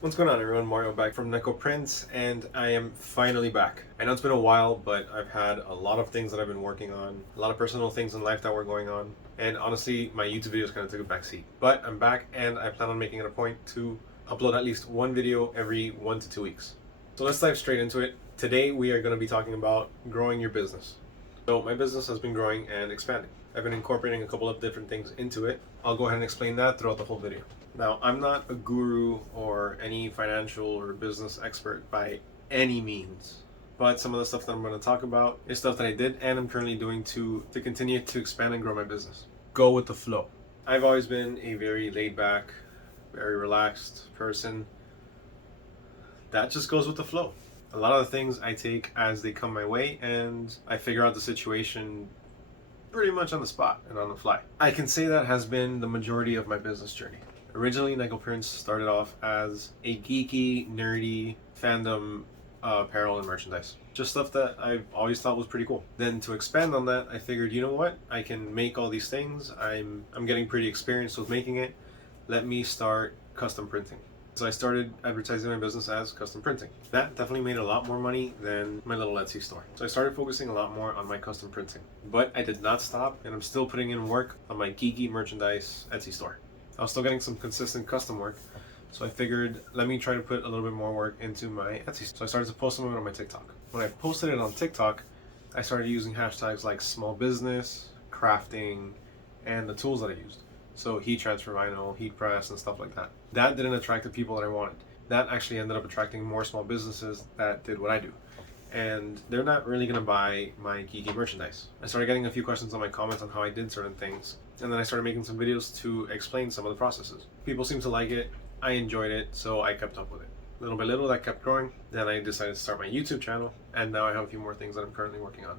What's going on, everyone? Mario back from Neko Prints, and I am finally back. I know it's been a while, but I've had a lot of things that I've been working on, a lot of personal things in life that were going on, and honestly, my YouTube videos kind of took a backseat. But I'm back, and I plan on making it a point to upload at least one video every 1 to 2 weeks. So let's dive straight into it. Today, we are going to be talking about growing your business. So my business has been growing and expanding. I've been incorporating a couple of different things into it. I'll go ahead and explain that throughout the whole video. Now, I'm not a guru or any financial or business expert by any means, but some of the stuff that I'm going to talk about is stuff that I did and I'm currently doing to continue to expand and grow my business. Go with the flow. I've always been a very laid back, very relaxed person that just goes with the flow. A lot of the things I take as they come my way, and I figure out the situation pretty much on the spot and on the fly. I can say that has been the majority of my business journey. Originally, Neko Prints started off as a geeky, nerdy fandom apparel and merchandise. Just stuff that I've always thought was pretty cool. Then to expand on that, I figured, you know what? I can make all these things. I'm getting pretty experienced with making it. Let me start custom printing. So I started advertising my business as custom printing. That definitely made a lot more money than my little Etsy store. So I started focusing a lot more on my custom printing. But I did not stop, and I'm still putting in work on my geeky merchandise Etsy store. I was still getting some consistent custom work, so I figured, let me try to put a little bit more work into my Etsy store. So I started to post some of it on my TikTok. When I posted it on TikTok, I started using hashtags like small business, crafting, and the tools that I used. So heat transfer vinyl, heat press, and stuff like that. That didn't attract the people that I wanted. That actually ended up attracting more small businesses that did what I do. And they're not really gonna buy my geeky merchandise. I started getting a few questions on my comments on how I did certain things, and then I started making some videos to explain some of the processes. People seemed to like it, I enjoyed it, so I kept up with it. Little by little, that kept growing. Then I decided to start my YouTube channel, and now I have a few more things that I'm currently working on,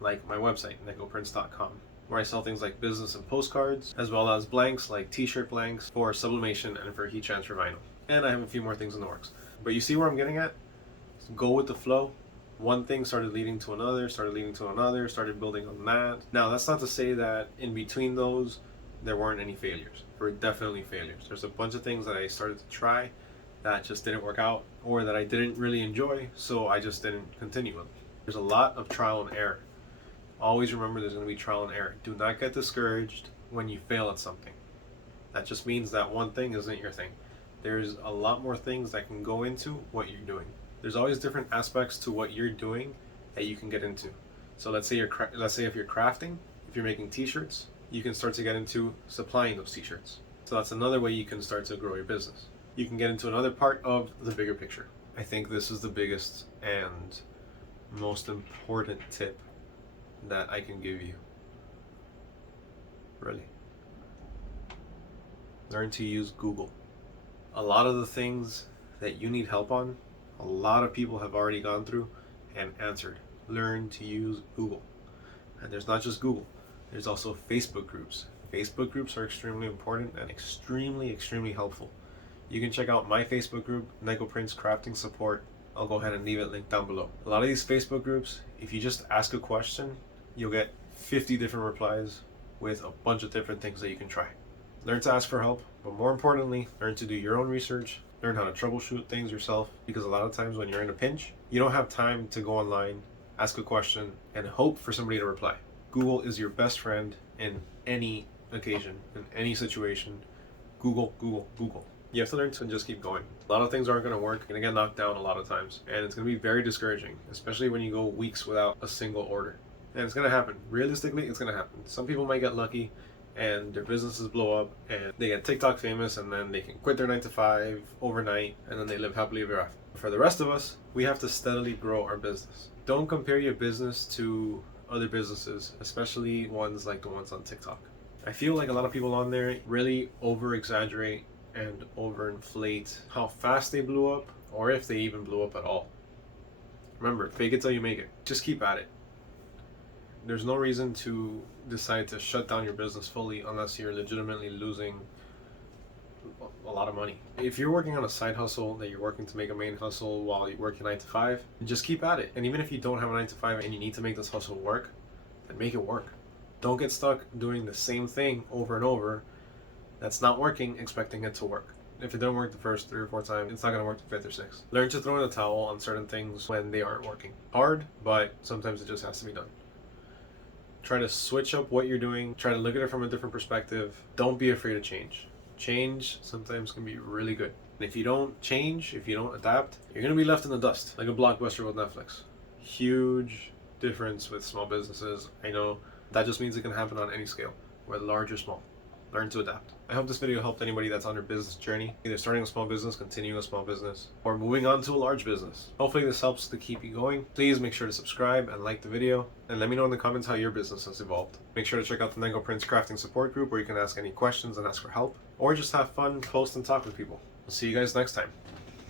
like my website, nekoprints.com, where I sell things like business and postcards, as well as blanks like t-shirt blanks for Sublimation and for heat transfer vinyl. And I have a few more things in the works. But you see where I'm getting at? Go with the flow. One thing started leading to another, started building on that. Now, that's not to say that in between those, there weren't any failures. There were definitely failures. There's a bunch of things that I started to try that just didn't work out, or that I didn't really enjoy, so I just didn't continue with. There's a lot of trial and error. Always remember there's going to be trial and error. Do not get discouraged when you fail at something. That just means that one thing isn't your thing. There's a lot more things that can go into what you're doing. There's always different aspects to what you're doing that you can get into. So let's say if you're crafting, if you're making t-shirts, you can start to get into supplying those t-shirts. So that's another way you can start to grow your business. You can get into another part of the bigger picture. I think this is the biggest and most important tip that I can give you. Really. Learn to use Google. A lot of the things that you need help on, a lot of people have already gone through and answered. Learn to use Google. And there's not just Google. There's also Facebook groups. Facebook groups are extremely important and extremely helpful. You can check out my Facebook group, Neko Prints Crafting Support. I'll go ahead and leave it linked down below. A lot of these Facebook groups, if you just ask a question, you'll get 50 different replies with a bunch of different things that you can try. Learn to ask for help, but more importantly, learn to do your own research, learn how to troubleshoot things yourself, because a lot of times when you're in a pinch, you don't have time to go online, ask a question, and hope for somebody to reply. Google is your best friend in any occasion, in any situation. Google, Google, Google. You have to learn to just keep going. A lot of things aren't going to work. You're going to get knocked down a lot of times, and it's going to be very discouraging, especially when you go weeks without a single order. And it's going to happen. Realistically, it's going to happen. Some people might get lucky and their businesses blow up and they get TikTok famous, and then they can quit their 9 to 5 overnight, and then they live happily ever after. For the rest of us, we have to steadily grow our business. Don't compare your business to other businesses, especially ones like the ones on TikTok. I feel like a lot of people on there really over-exaggerate and overinflate how fast they blew up, or if they even blew up at all. Remember, fake it till you make it. Just keep at it. There's no reason to decide to shut down your business fully unless you're legitimately losing a lot of money. If you're working on a side hustle that you're working to make a main hustle while you work your 9 to 5, just keep at it. And even if you don't have a 9 to 5 and you need to make this hustle work, then make it work. Don't get stuck doing the same thing over and over that's not working, expecting it to work. If it didn't work the first 3 or 4 times, it's not going to work the 5th or 6th. Learn to throw in the towel on certain things when they aren't working. Hard, but sometimes it just has to be done. Try to switch up what you're doing. Try to look at it from a different perspective. Don't be afraid of change. Change sometimes can be really good. And if you don't change, if you don't adapt, you're going to be left in the dust, like a Blockbuster with Netflix. Huge difference with small businesses. I know that just means it can happen on any scale, whether large or small. Learn to adapt. I hope this video helped anybody that's on their business journey, either starting a small business, continuing a small business, or moving on to a large business. Hopefully this helps to keep you going. Please make sure to subscribe and like the video, and let me know in the comments how your business has evolved. Make sure to check out the Nego Prints Crafting Support Group where you can ask any questions and ask for help, or just have fun, post, and talk with people. I'll see you guys next time.